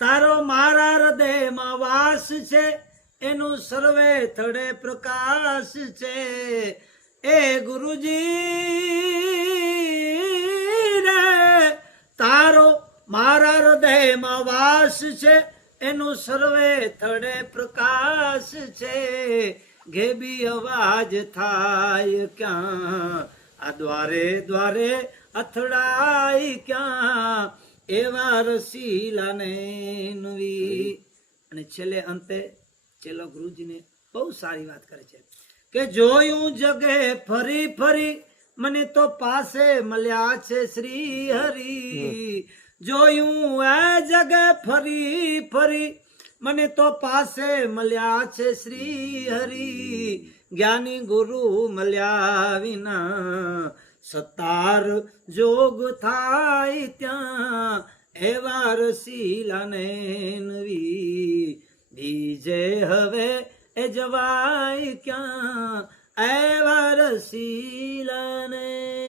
તારો મારા હૃદયમાં વાસ છે, એનું સર્વે થડે પ્રકાશ છે. એ ગુરુજી રે તારો મારા હૃદયમાં વાસ છે, એનું સર્વે થડે પ્રકાશ છે. ઘેબી અવાજ થાય ક્યાં, આ દ્વારે દ્વારે અથડાય ક્યાં, એવા રસીલાને નવી. અને છેલ્લે અંતે ચેલો ગુરુજીને બહુ સારી વાત કરે છે કે જોયું જગે ફરી ફરી, મને તો પાસે મળ્યા છે શ્રી હરિ. જોયું એ જગે ફરી ફરી, મને તો પાસે મળ્યા છે શ્રી હરિ. જ્ઞાની ગુરુ મળ્યા વિના, સતાર જોગ થાય ત્યાં, એવા રસીલાને નવી. બીજે હવે એ જવાય ક્યાં, એવા રસી